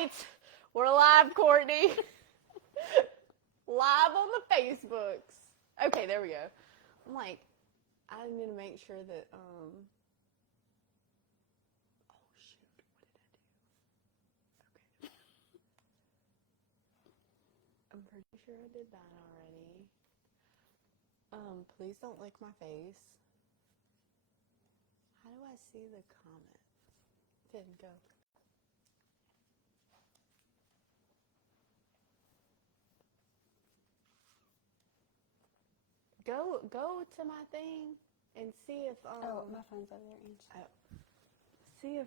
right, we're live, Courtney. Live on the Facebooks. Okay, there we go. I'm like, I need to make sure that, oh shoot, what did I do? Okay. I'm pretty sure I did that already. Please don't lick my face. How do I see the comment? Didn't go. Go to my thing and see if my phone's over there, Ange. See if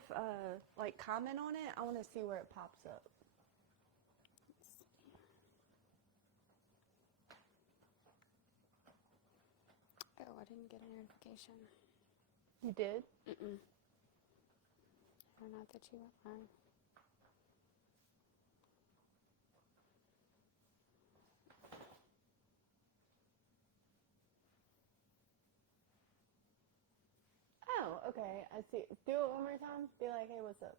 like comment on it. I want to see where it pops up. Oh, I didn't get a notification. You did? Mm-mm. Or not that you went on. Oh, okay. I see. Do it one more time. Be like, hey, what's up?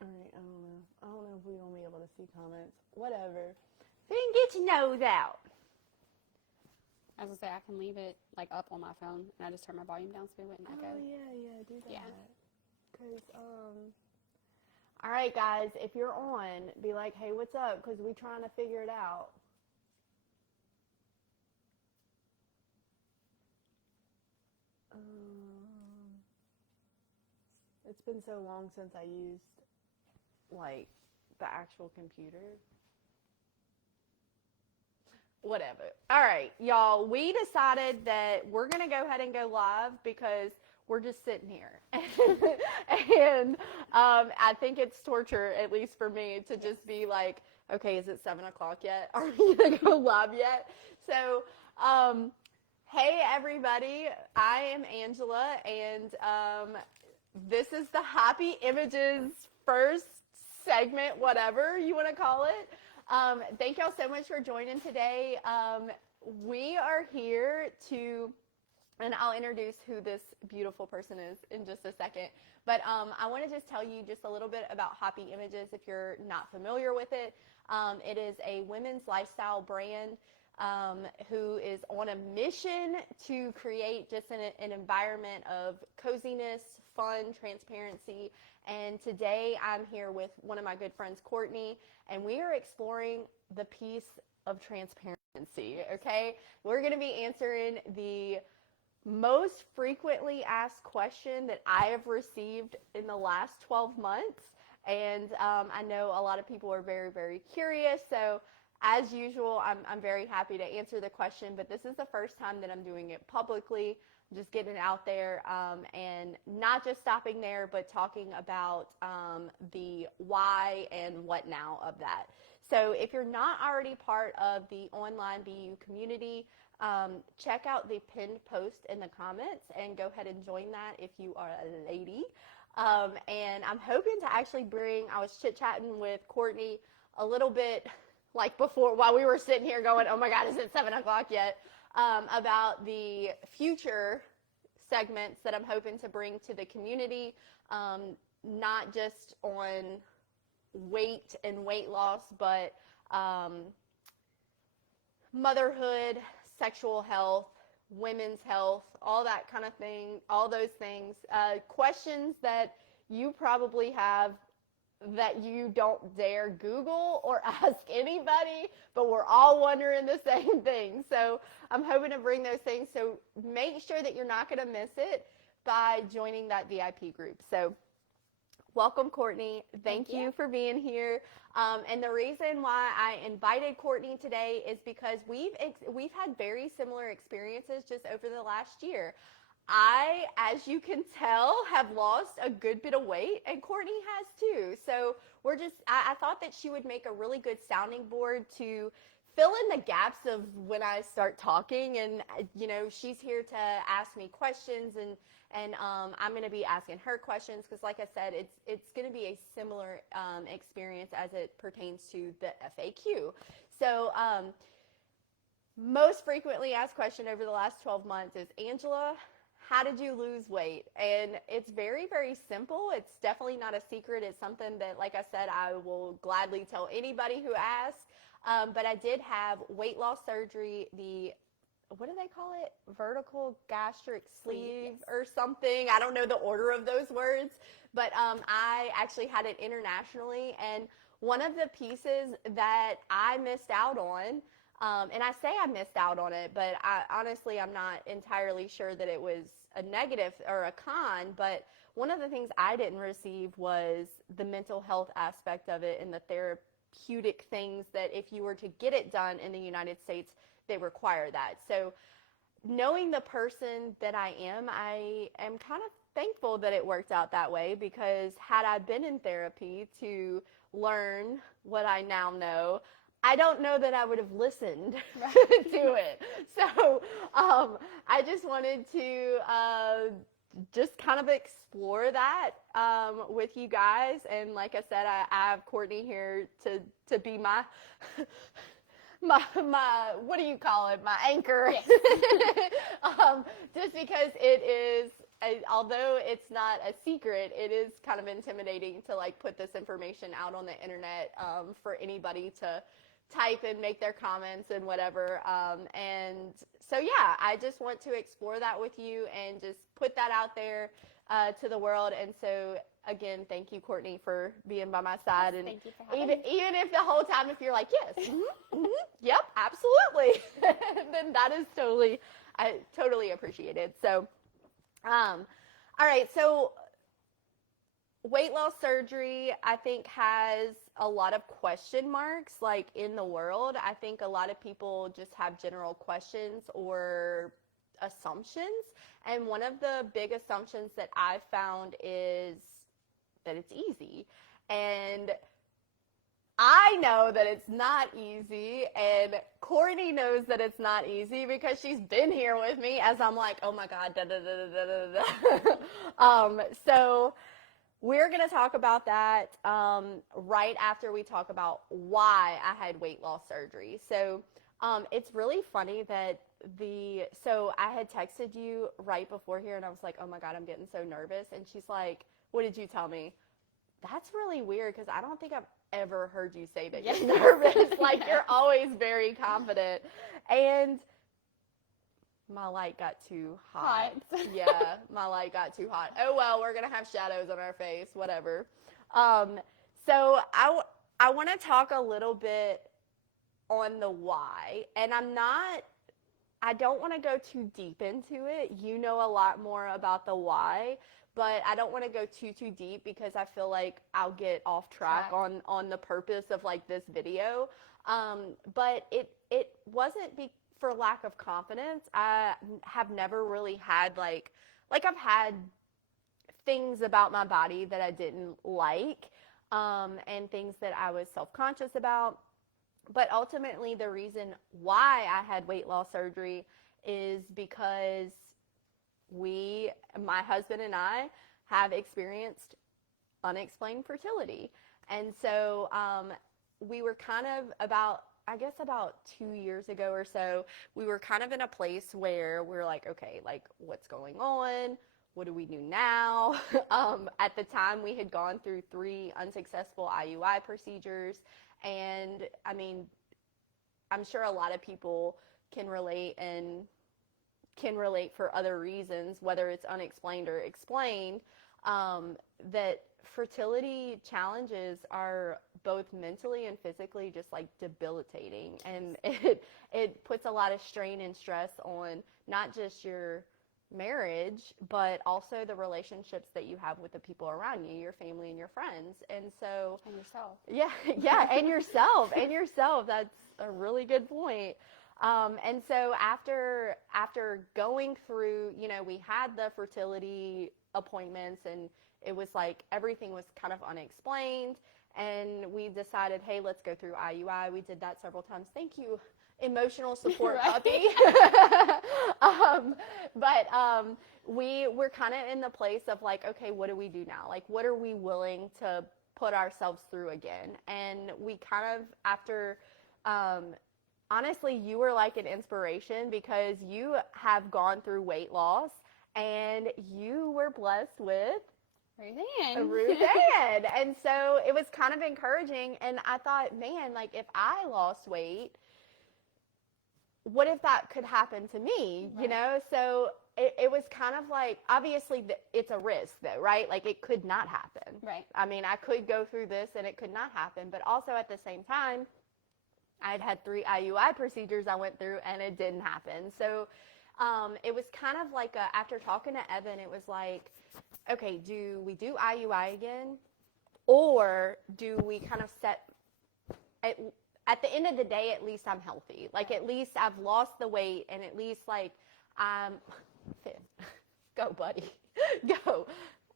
All right, I don't know. I don't know if we're going to be able to see comments. Whatever. Didn't get your nose out. I was going to say, I can leave it like up on my phone, and I just turn my volume down so it wouldn't echo. Oh, yeah, do that. Yeah. Because, all right, guys, if you're on, be like, hey, what's up? Because we're trying to figure it out. It's been so long since I used, like, the actual computer. Whatever. All right, y'all, we decided that we're going to go ahead and go live because we're just sitting here. And I think it's torture, at least for me, to just be like, okay, is it 7 o'clock yet? Are we going to go live yet? So, hey, everybody. I am Angela, and this is the Happy Images first segment, whatever you want to call it. Thank y'all so much for joining today. We are here to, and I'll introduce who this beautiful person is in just a second. But I want to just tell you just a little bit about Happy Images if you're not familiar with it. It is a women's lifestyle brand who is on a mission to create just an environment of coziness, fun, transparency. And today I'm here with one of my good friends, Courtney, and we are exploring the piece of transparency, okay? We're going to be answering the most frequently asked question that I have received in the last 12 months. And I know a lot of people are very, very curious. So as usual, I'm very happy to answer the question, but this is the first time that I'm doing it publicly, just getting it out there, and not just stopping there, but talking about the why and what now of that. So if you're not already part of the online BU community, check out the pinned post in the comments and go ahead and join that if you are a lady. And I'm hoping to actually I was chit-chatting with Courtney a little bit like before, while we were sitting here going, oh my God, is it 7 o'clock yet? About the future segments that I'm hoping to bring to the community, not just on weight and weight loss, but motherhood, sexual health, women's health, all that kind of thing, all those things. Questions that you probably have that you don't dare Google or ask anybody, but we're all wondering the same thing. So I'm hoping to bring those things. So make sure that you're not going to miss it by joining that VIP group. So welcome, Courtney. Thank you for being here. And the reason why I invited Courtney today is because we've had very similar experiences just over the last year. I, as you can tell, have lost a good bit of weight, and Courtney has too. So I thought that she would make a really good sounding board to fill in the gaps of when I start talking, and she's here to ask me questions, and I'm going to be asking her questions because, like I said, it's going to be a similar experience as it pertains to the FAQ. So, most frequently asked question over the last 12 months is, Angela, how did you lose weight? And it's very, very simple. It's definitely not a secret. It's something that, like I said, I will gladly tell anybody who asks. But I did have weight loss surgery, what do they call it? Vertical gastric sleeve or something. I don't know the order of those words, but I actually had it internationally. And one of the pieces that I missed out on, and I say I missed out on it, but honestly, I'm not entirely sure that it was a negative or a con, but one of the things I didn't receive was the mental health aspect of it and the therapeutic things that if you were to get it done in the United States, they require that. So knowing the person that I am kind of thankful that it worked out that way, because had I been in therapy to learn what I now know, I don't know that I would have listened to it. So I just wanted to just kind of explore that with you guys. And like I said, I have Courtney here to be my what do you call it? My anchor. Yes. Just because it is, although it's not a secret, it is kind of intimidating to like put this information out on the internet for anybody to type and make their comments and whatever. And so, yeah, I just want to explore that with you and just put that out there to the world. And so, again, thank you, Courtney, for being by my side. And thank you for having me. Even if the whole time, if you're like, yes, yep, absolutely, then that is I totally appreciate it. So, all right. So weight loss surgery, I think, has a lot of question marks like in the world. I think a lot of people just have general questions or assumptions. And one of the big assumptions that I've found is that it's easy. And I know that it's not easy, and Courtney knows that it's not easy because she's been here with me as I'm like, oh my God, da da da da da da da. So we're going to talk about that right after we talk about why I had weight loss surgery. So it's really funny that so I had texted you right before here, and I was like, oh my God, I'm getting so nervous. And she's like, what did you tell me? That's really weird because I don't think I've ever heard you say that you're nervous. Like, you're always very confident. And my light got too hot. Yeah, my light got too hot. Oh, well, we're going to have shadows on our face, whatever. So I want to talk a little bit on the why. And I don't want to go too deep into it. You know a lot more about the why, but I don't want to go too deep because I feel like I'll get off track on the purpose of like this video. But it wasn't for lack of confidence. I have never really had like I've had things about my body that I didn't like, and things that I was self-conscious about. But ultimately, the reason why I had weight loss surgery is because my husband and I, have experienced unexplained fertility. And so we were kind of about 2 years ago or so, we were kind of in a place where we're like, okay, like what's going on? What do we do now? At the time, we had gone through 3 unsuccessful IUI procedures. And I mean, I'm sure a lot of people can relate for other reasons, whether it's unexplained or explained, that fertility challenges are both mentally and physically just like debilitating. And it puts a lot of strain and stress on not just your marriage, but also the relationships that you have with the people around you, your family and your friends. And so, and yourself. Yeah, and yourself. That's a really good point. And so after going through, we had the fertility appointments, and it was like everything was kind of unexplained. and we decided, hey, let's go through IUI. We did that several times. Thank you, emotional support Right. puppy. We were kind of in the place of like, okay, what do we do now? Like, what are we willing to put ourselves through again? And we kind of, after, honestly, you were like an inspiration because you have gone through weight loss and you were blessed with Ruth Ann. And so it was kind of encouraging. And I thought, man, like if I lost weight, what if that could happen to me? Right. You know? So it was kind of like, obviously it's a risk though, right? Like it could not happen. Right. I mean, I could go through this and it could not happen. But also at the same time, I'd had 3 IUI procedures I went through and it didn't happen. So it was kind of like after talking to Evan, it was like, okay, do we do IUI again? Or do we kind of set, at the end of the day, at least I'm healthy. Like at least I've lost the weight and at least like I'm fit. Go, buddy. Go.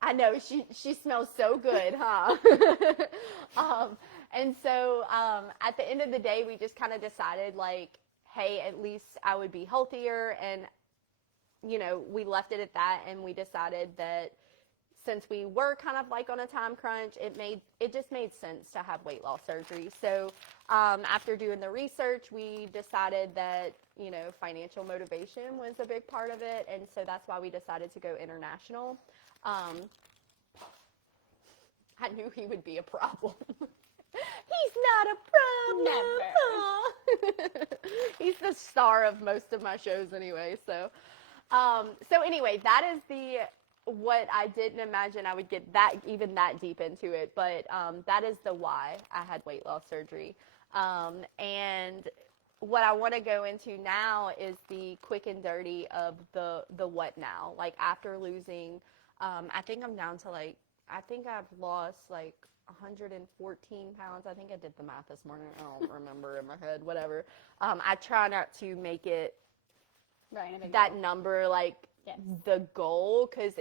I know she smells so good, huh? And so at the end of the day, we just kind of decided like, hey, at least I would be healthier. And, you know, we left it at that. And we decided that since we were kind of like on a time crunch, it just made sense to have weight loss surgery. So after doing the research, we decided that, you know, financial motivation was a big part of it. And so that's why we decided to go international. I knew he would be a problem. He's not a problem. Never. He's the star of most of my shows anyway. So anyway, that is what I didn't imagine I would get that deep into it. But that is the why I had weight loss surgery. And what I want to go into now is the quick and dirty of the what now. Like after losing, I think I'm down to I think I've lost 114 pounds. I think I did the math this morning. I don't remember in my head, whatever. I try not to make it that number the goal, because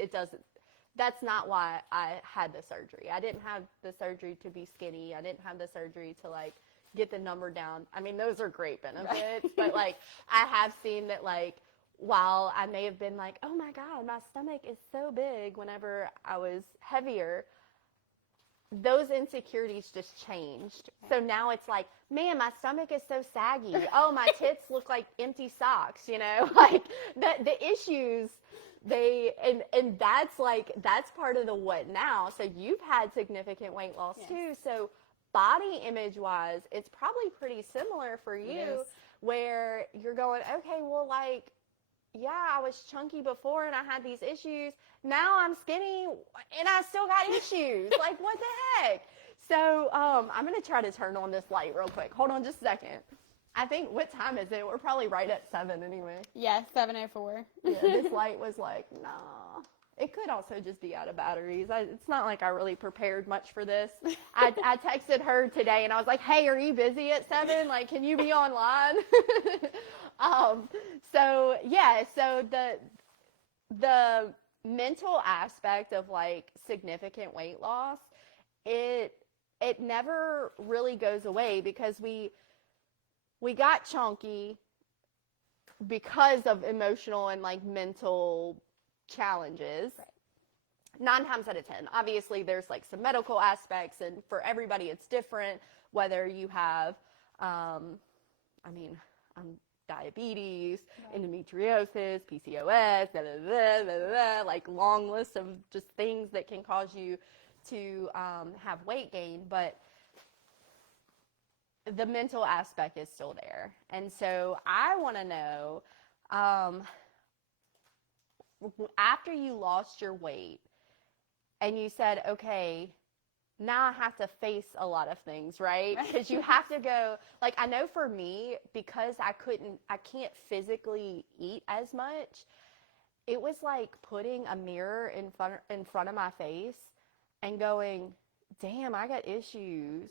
that's not why I had the surgery. I didn't have the surgery to be skinny. I didn't have the surgery to get the number down. I mean, those are great benefits, but I have seen that while I may have been oh my God, my stomach is so big whenever I was heavier, those insecurities just changed. So now it's man, my stomach is so saggy. Oh, my tits look like empty socks, you know, the issues and that's part of the what now. So you've had significant weight loss too. So body image wise, it's probably pretty similar for you where you're going, okay, well, yeah, I was chunky before and I had these issues. Now I'm skinny and I still got issues. What the heck? So I'm going to try to turn on this light real quick. Hold on just a second. I think, what time is it? We're probably right at 7 anyway. Yeah, 7:04. Yeah, this light was nah. It could also just be out of batteries. It's not like I really prepared much for this. I texted her today and I was like, hey, are you busy at 7? Can you be online? So the mental aspect of significant weight loss, it never really goes away because we got chunky because of emotional and mental challenges. Right. 9 times out of 10. Obviously there's some medical aspects, and for everybody it's different, whether you have diabetes, endometriosis, PCOS, long list of just things that can cause you to have weight gain, but the mental aspect is still there. And so I want to know, after you lost your weight and you said, okay, now I have to face a lot of things, right? Because you have to go, I know for me, because I can't physically eat as much, it was like putting a mirror in front of my face and going, damn, I got issues.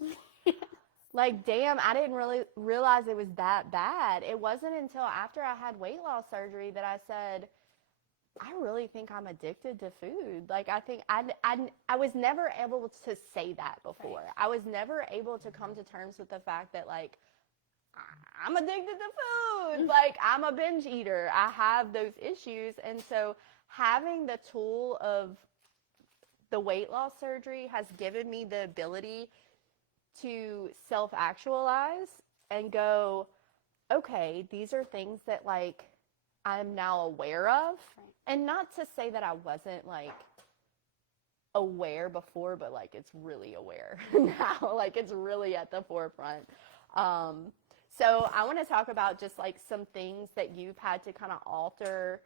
Damn, I didn't really realize it was that bad. It wasn't until after I had weight loss surgery that I said, I really think I'm addicted to food. Like, I think I was never able to say that before. Right. I was never able to come to terms with the fact that, like, I'm addicted to food. Like, I'm a binge eater. I have those issues. And so having the tool of the weight loss surgery has given me the ability to self-actualize and go, okay, these are things that, like, I'm now aware of. Right. And not to say that I wasn't, like, aware before, but, like, it's really aware now. Like, it's really at the forefront. So I want to talk about just, like, some things that you've had to kind of alter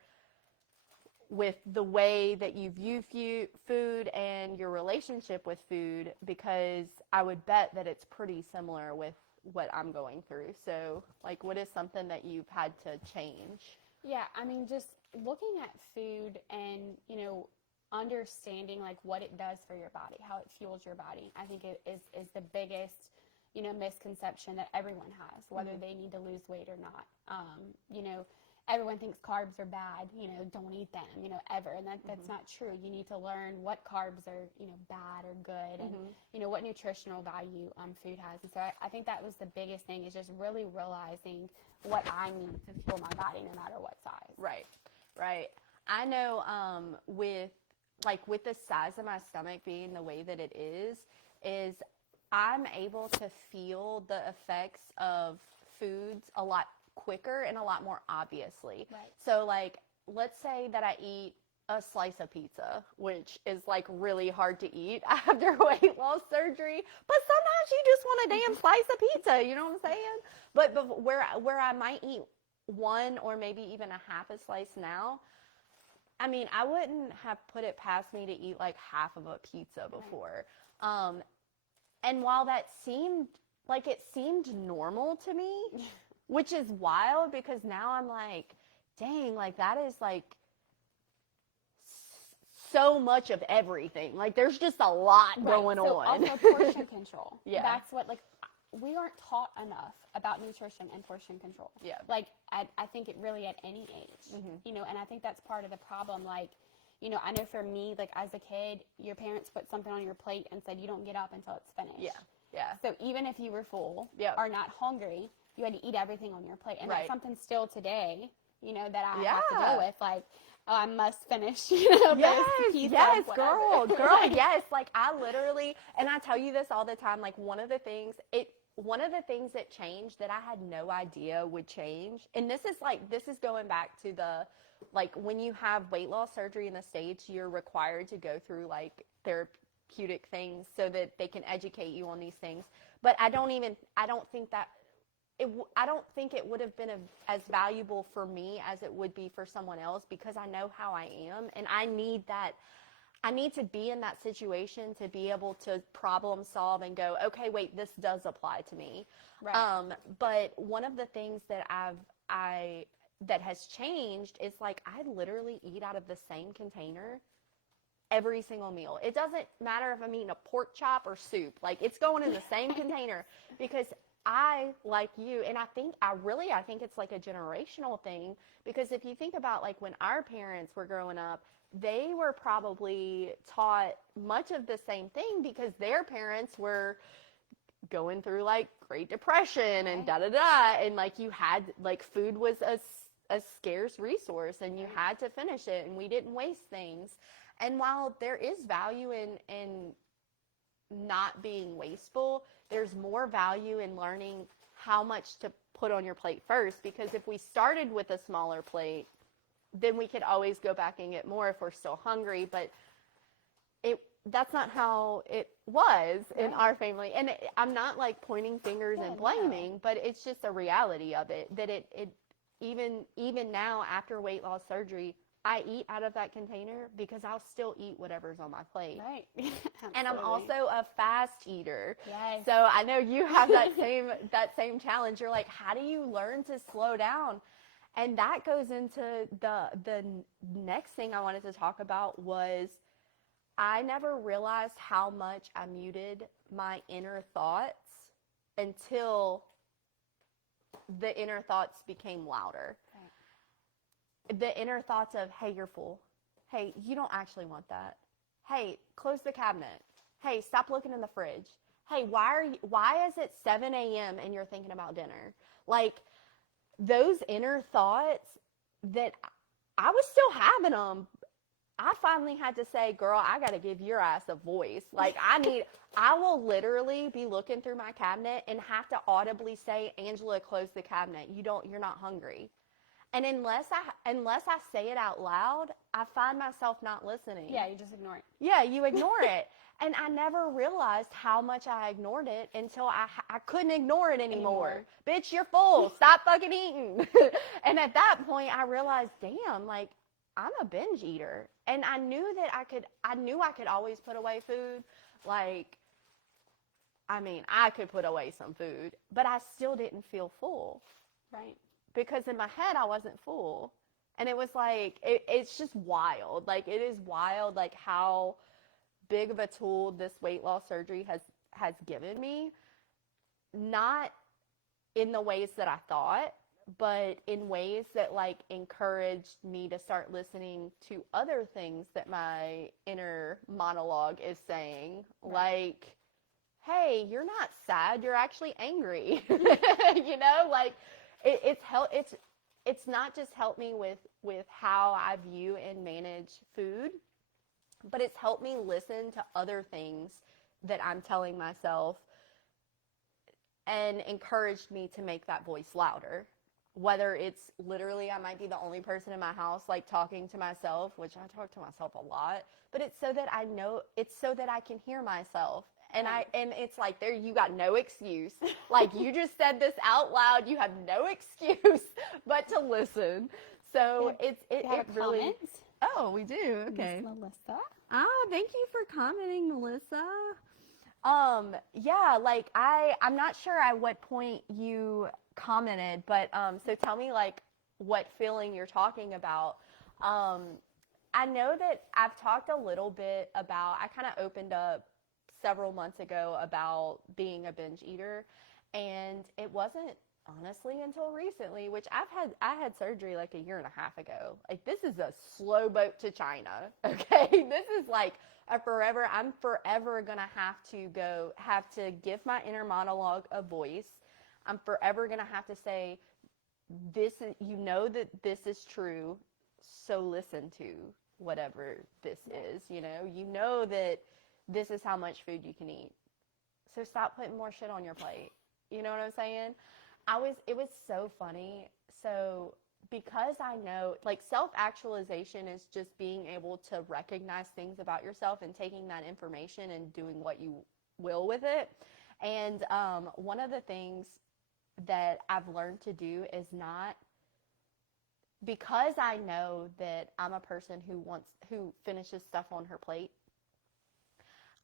with the way that you view food and your relationship with food, because I would bet that it's pretty similar with what I'm going through. So, like, what is something that you've had to change? Yeah, I mean, just looking at food and, you know, understanding like what it does for your body, how it fuels your body, I think it is the biggest, you know, misconception that everyone has, whether they need to lose weight or not. You know, everyone thinks carbs are bad, you know, don't eat them, you know, ever. And that's not true. You need to learn what carbs are, you know, bad or good, and, you know, what nutritional value food has. And so I think that was the biggest thing, is just really realizing what I need to fuel my body no matter what size. Right, right. I know with the size of my stomach being the way that it is I'm able to feel the effects of foods a lot quicker and a lot more obviously. Right. So, like, let's say that I eat a slice of pizza, which is, like, really hard to eat after weight loss surgery, but sometimes you just want a damn slice of pizza, you know what I'm saying? But where I might eat one or maybe even a half a slice now, I mean, I wouldn't have put it past me to eat, like, half of a pizza before. Right. And while that seemed normal to me, which is wild, because now I'm like, dang, like, that is, like, so much of everything. Like, there's just a lot going on. Also portion control. Yeah. That's what, like, we aren't taught enough about nutrition and portion control. Yeah. Like, I think it really at any age, you know, and I think that's part of the problem. Like, you know, I know for me, like, as a kid, your parents put something on your plate and said, you don't get up until it's finished. Yeah. Yeah. So even if you were full or not hungry, you had to eat everything on your plate. And that's something still today, you know, that I have to deal with. Like, oh, I must finish, you know, this pizza. Yes, girl, yes. Like, I literally, and I tell you this all the time, like, one of the things that changed that I had no idea would change, and this is going back to the, like, when you have weight loss surgery in the States, you're required to go through, like, therapeutic things so that they can educate you on these things. But I don't think it would have been as valuable for me as it would be for someone else, because I know how I am, and I need to be in that situation to be able to problem solve and go, okay, wait, this does apply to me. Right. But one of the things that that has changed is, like, I literally eat out of the same container every single meal. It doesn't matter if I'm eating a pork chop or soup. Like, it's going in the same container, because I, like you, and I think it's like a generational thing, because if you think about, like, when our parents were growing up, they were probably taught much of the same thing, because their parents were going through, like, Great Depression and da-da-da, and, like, you had, like, food was a scarce resource, and you had to finish it, and we didn't waste things. And while there is value in not being wasteful, there's more value in learning how much to put on your plate first, because if we started with a smaller plate, then we could always go back and get more if we're still hungry. But that's not how it was in our family. And I'm not, like, pointing fingers and blaming, but it's just a reality of it, that it even now after weight loss surgery, I eat out of that container because I'll still eat whatever's on my plate. Right. And I'm also a fast eater. Yes. So I know you have that same challenge. You're like, how do you learn to slow down? And that goes into the next thing I wanted to talk about. Was I never realized how much I muted my inner thoughts until the inner thoughts became louder. The inner thoughts of, hey, you're full. Hey, you don't actually want that. Hey, close the cabinet. Hey, stop looking in the fridge. Hey, why is it 7 a.m. and you're thinking about dinner? Like, those inner thoughts that I was still having them. I finally had to say, girl, I got to give your ass a voice. Like, I will literally be looking through my cabinet and have to audibly say, Angela, close the cabinet. You're not hungry. And unless I say it out loud, I find myself not listening. Yeah, you just ignore it. Yeah, you ignore it. And I never realized how much I ignored it until I couldn't ignore it anymore. Bitch, you're full. Stop fucking eating. And at that point, I realized, damn, like, I'm a binge eater. And I knew I could always put away food. Like, I mean, I could put away some food, but I still didn't feel full. Right. Because in my head, I wasn't full. And it was like, it's just wild. Like, it is wild, like, how big of a tool this weight loss surgery has given me. Not in the ways that I thought, but in ways that, like, encouraged me to start listening to other things that my inner monologue is saying. Right. Like, hey, you're not sad, you're actually angry. You know, like, it's not just helped me with how I view and manage food, but it's helped me listen to other things that I'm telling myself and encouraged me to make that voice louder. Whether it's literally, I might be the only person in my house, like, talking to myself, which I talk to myself a lot, but it's so that I can hear myself. And it's like, there, you got no excuse. Like, you just said this out loud. You have no excuse but to listen. So it really. Comment? Oh, we do. Okay. Miss Melissa. Oh, thank you for commenting, Melissa. Yeah, like, I'm not sure at what point you commented, but so tell me, like, what feeling you're talking about. I know that I've talked a little bit about, I kind of opened up several months ago about being a binge eater, and it wasn't honestly until recently, which I had surgery like a year and a half ago. Like, this is a slow boat to China. Okay. This is like I'm forever gonna have to give my inner monologue a voice. I'm forever gonna have to say, this is, that this is true, so listen to whatever this is, that this is how much food you can eat. So stop putting more shit on your plate. You know what I'm saying? It was so funny. So because I know, like, self-actualization is just being able to recognize things about yourself and taking that information and doing what you will with it. And one of the things that I've learned to do is not, because I know that I'm a person who finishes stuff on her plate,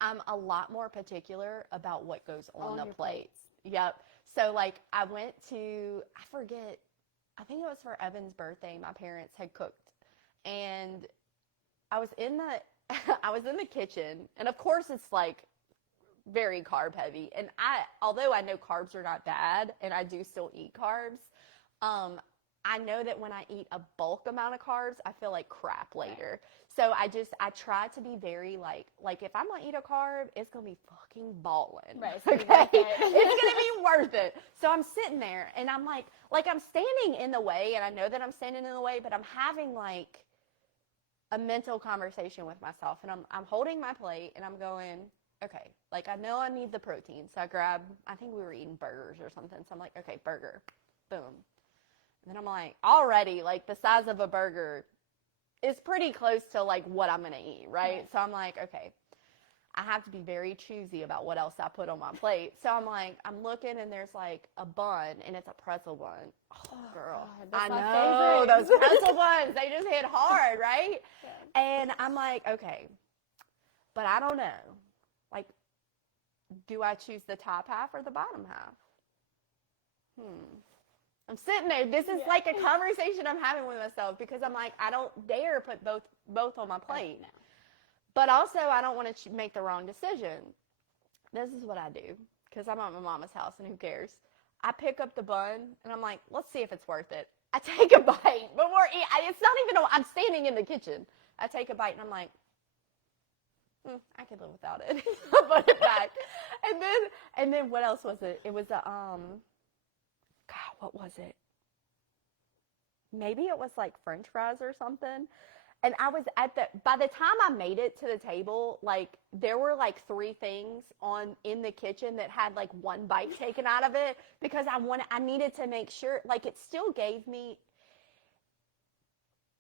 I'm a lot more particular about what goes on the plates. Yep. So, like, I went to, I think it was for Evan's birthday, my parents had cooked, and I was in the kitchen, and of course it's, like, very carb heavy, and although I know carbs are not bad, and I do still eat carbs, I know that when I eat a bulk amount of carbs, I feel like crap later. So I try to be very, like if I'm going to eat a carb, it's going to be fucking ballin'. Right. Okay? It's going to be worth it. So I'm sitting there, and I'm like I'm standing in the way, and I know that I'm standing in the way, but I'm having, like, a mental conversation with myself, and I'm holding my plate, and I'm going, okay, like, I know I need the protein. So I think we were eating burgers or something. So I'm like, okay, burger, boom. And then I'm like, already, like, the size of a burger is pretty close to, like, what I'm going to eat, right? So I'm like, okay, I have to be very choosy about what else I put on my plate. So I'm like, I'm looking, and there's, like, a bun, and it's a pretzel bun. Oh, girl. God, I know, those pretzel buns, they just hit hard, right? Yeah. And I'm like, okay, but I don't know. Like, do I choose the top half or the bottom half? I'm sitting there. This is like a conversation I'm having with myself, because I'm like, I don't dare put both on my plate. No. But also, I don't want to make the wrong decision. This is what I do, because I'm at my mama's house, and who cares? I pick up the bun, and I'm like, let's see if it's worth it. I take a bite before it's not even, I'm standing in the kitchen. I take a bite and I'm like, I could live without it. I put it back. And then what else was it? It was a, God, what was it? Maybe it was like French fries or something. And I was by the time I made it to the table, like there were like 3 things in the kitchen that had like 1 bite taken out of it because I needed to make sure, like it still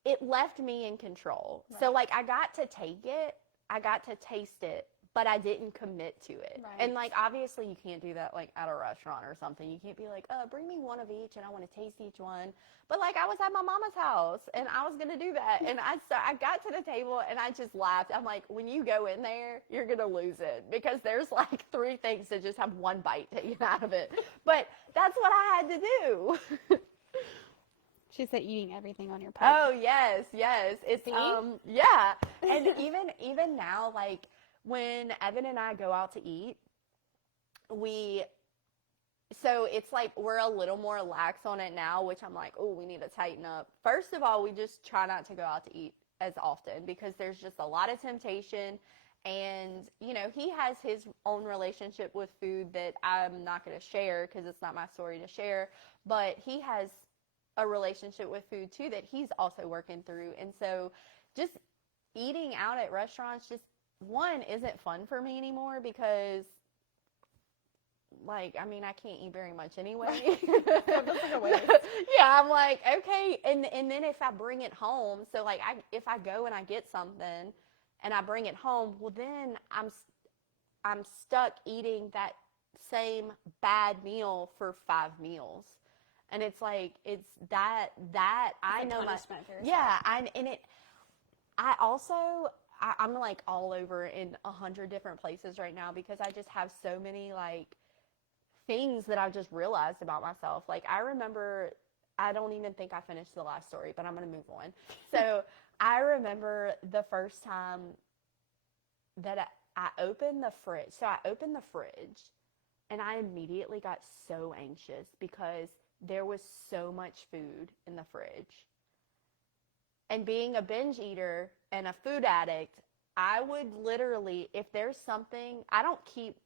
it left me in control. Right. So like I got to take it, I got to taste it, but I didn't commit to it. Right. And like obviously you can't do that like at a restaurant or something. You can't be like, bring me one of each and I want to taste each one. But like I was at my mama's house and I was gonna do that. And I got to the table and I just laughed. I'm like, when you go in there, you're gonna lose it because there's like 3 things that just have 1 bite taken out of it. But that's what I had to do. She said eating everything on your plate. Oh yes. It's yeah. And even now, like when Evan and I go out to eat, so it's like we're a little more lax on it now, which I'm like, oh, we need to tighten up. First of all, we just try not to go out to eat as often because there's just a lot of temptation. And, he has his own relationship with food that I'm not going to share because it's not my story to share. But he has a relationship with food too that he's also working through. And so just eating out at restaurants isn't fun for me anymore because I can't eat very much anyway. Yeah, I'm like, okay. And then if I bring it home, so like if I go and I get something and I bring it home, well then I'm stuck eating that same bad meal for 5 meals. And it's like, it's that I know I'm like all over in 100 different places right now because I just have so many like things that I've just realized about myself. Like I remember, I don't even think I finished the last story, but I'm going to move on. So I remember the first time that I opened the fridge. So I opened the fridge and I immediately got so anxious because there was so much food in the fridge. And being a binge eater and a food addict, I would literally, if there's something, I don't keep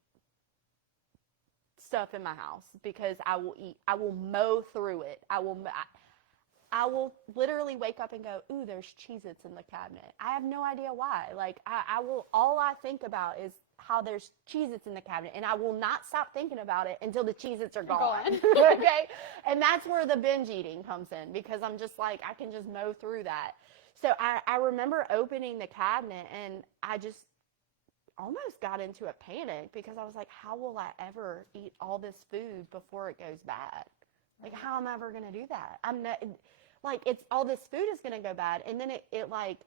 stuff in my house because I will mow through it. I will literally wake up and go, ooh, there's Cheez-Its in the cabinet. I have no idea why. Like all I think about is how there's Cheez-Its in the cabinet, and I will not stop thinking about it until the Cheez-Its are gone. Okay? And that's where the binge eating comes in because I'm just like, I can just mow through that. So I remember opening the cabinet and I just almost got into a panic because I was like, how will I ever eat all this food before it goes bad? Like, how am I ever going to do that? I'm not, like, it's all this food is going to go bad. And then it like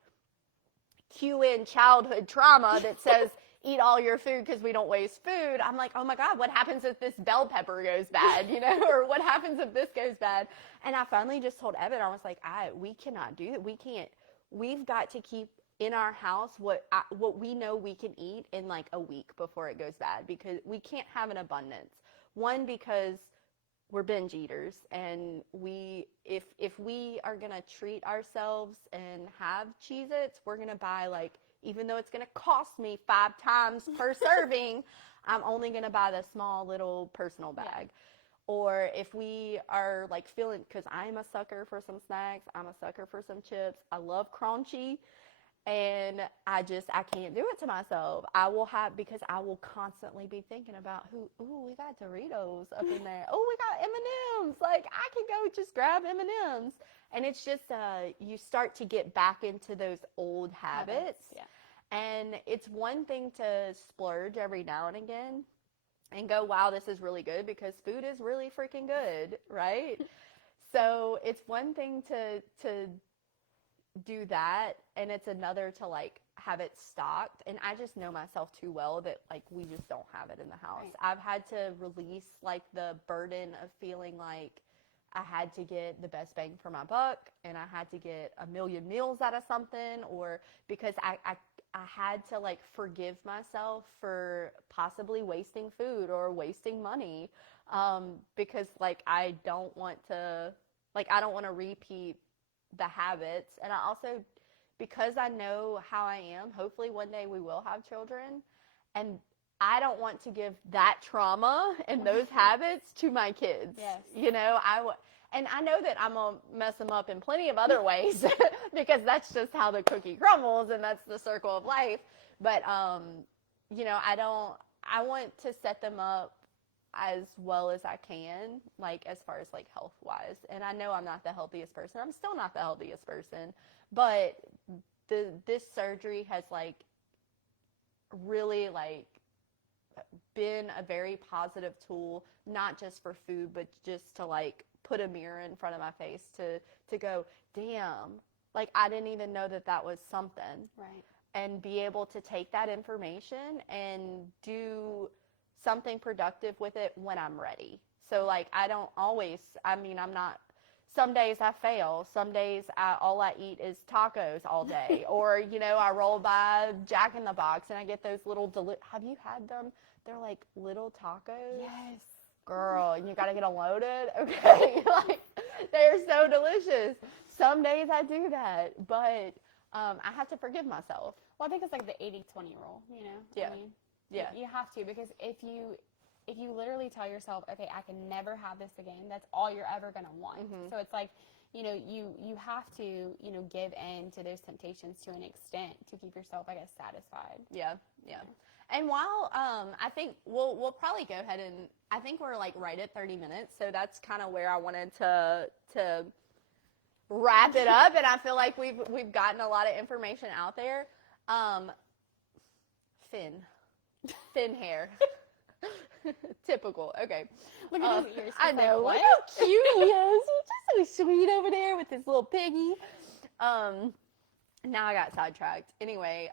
cue in childhood trauma that says, eat all your food because we don't waste food. I'm like, oh my God, what happens if this bell pepper goes bad, or what happens if this goes bad? And I finally just told Evan, I was like, we cannot do that. We've got to keep in our house what we know we can eat in like a week before it goes bad because we can't have an abundance. One, because we're binge eaters and if we are going to treat ourselves and have Cheez-Its, we're going to buy like, even though it's going to cost me 5 times per serving, I'm only going to buy the small little personal bag. Yeah. Or if we are like feeling, because I'm a sucker for some snacks, I'm a sucker for some chips. I love crunchy. And I can't do it to myself. Because I will constantly be thinking about we got Doritos up in there. Oh, we got M&Ms. Like, I can go just grab M&Ms. And it's just, you start to get back into those old habits. Yeah. And it's one thing to splurge every now and again and go, wow, this is really good because food is really freaking good, right? So it's one thing to do that, and it's another to like have it stocked. And I just know myself too well that like we just don't have it in the house. Right. I've had to release like the burden of feeling like I had to get the best bang for my buck and I had to get a million meals out of something, or because I had to like forgive myself for possibly wasting food or wasting money, because like I don't want to repeat the habits. And I also, because I know how I am, hopefully one day we will have children, and I don't want to give that trauma and those habits to my kids. Yes. You know, and I know that I'm going to mess them up in plenty of other ways because that's just how the cookie crumbles and that's the circle of life. But, you know, I want to set them up as well as I can, like as far as like health wise. And I know I'm not the healthiest person. I'm still not the healthiest person, but this surgery has like really like been a very positive tool, not just for food, but just to like put a mirror in front of my face to go, damn, like I didn't even know that was something. Right. And be able to take that information and do something productive with it when I'm ready. So like I don't always, I mean, I'm not, some days I fail. Some days all I eat is tacos all day. Or, you know, I roll by Jack in the Box and I get those little, have you had them? They're like little tacos. Yes. Girl, and you got to get them loaded. Okay. Like they're so delicious. Some days I do that, but I have to forgive myself. Well, I think it's like the 80-20 rule, you know? Yeah. I mean, yeah. You have to, because if you literally tell yourself, okay, I can never have this again, that's all you're ever going to want. Mm-hmm. So it's like, you know, you have to, you know, give in to those temptations to an extent to keep yourself, I guess, satisfied. Yeah. Yeah. And while I think we'll probably go ahead and I think we're like right at 30 minutes. So that's kind of where I wanted to wrap it up. And I feel like we've gotten a lot of information out there. Thin hair. Typical. Okay. Look at his ears. I know. Like, look how cute he is. He's just so sweet over there with his little piggy. Now I got sidetracked. Anyway,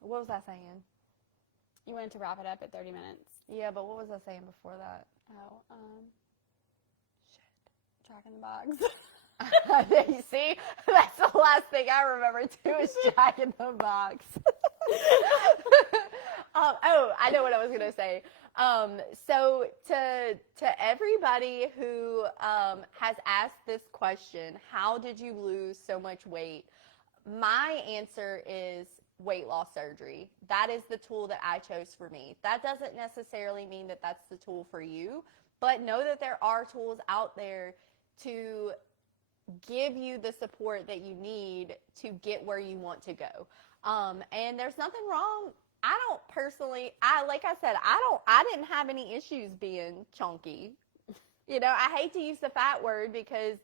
what was I saying? You wanted to wrap it up at 30 minutes. Yeah, but what was I saying before that? Oh, shit. Jack in the Box. You see, that's the last thing I remember too is Jack in the Box. Oh, I know what I was gonna say. So to everybody who has asked this question, how did you lose so much weight? My answer is weight loss surgery. That is the tool that I chose for me. That doesn't necessarily mean that that's the tool for you, but know that there are tools out there to give you the support that you need to get where you want to go. And there's nothing wrong. I don't personally, like I said, I didn't have any issues being chunky. You know, I hate to use the fat word because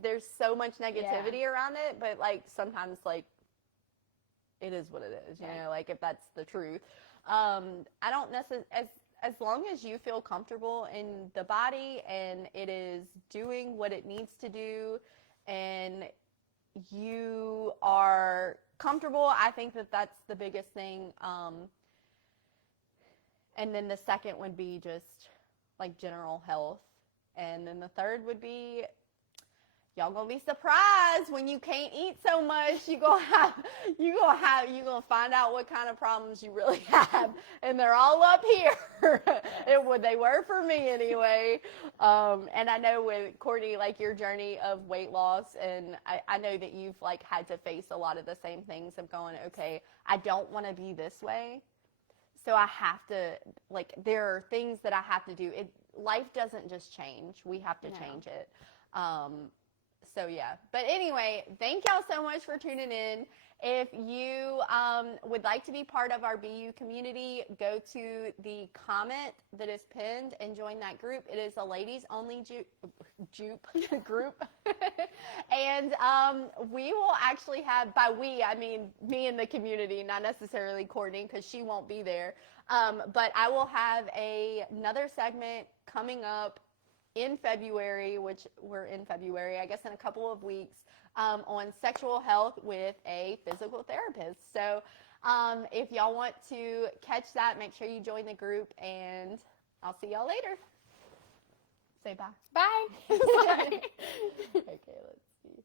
there's so much negativity around it, but like sometimes like it is what it is, you know, like if that's the truth. I don't necessarily, as long as you feel comfortable in the body and it is doing what it needs to do and you are comfortable, I think that that's the biggest thing. And then the second would be just like general health. And then the third would be, y'all gonna be surprised when you can't eat so much. You gonna find out what kind of problems you really have, and they're all up here. They were for me anyway. And I know with Courtney, like your journey of weight loss, and I know that you've like had to face a lot of the same things of going, okay, I don't want to be this way, so I have to, like, there are things that I have to do. Life doesn't just change. We have to change it. So yeah, but anyway, thank y'all so much for tuning in. If you would like to be part of our BU community, go to the comment that is pinned and join that group. It is a ladies only group. And we will actually have, by we, I mean me and the community, not necessarily Courtney because she won't be there. But I will have another segment coming up in February, which we're in February, I guess in a couple of weeks, on sexual health with a physical therapist. So if y'all want to catch that, make sure you join the group, and I'll see y'all later. Say bye. Bye. Okay, let's see.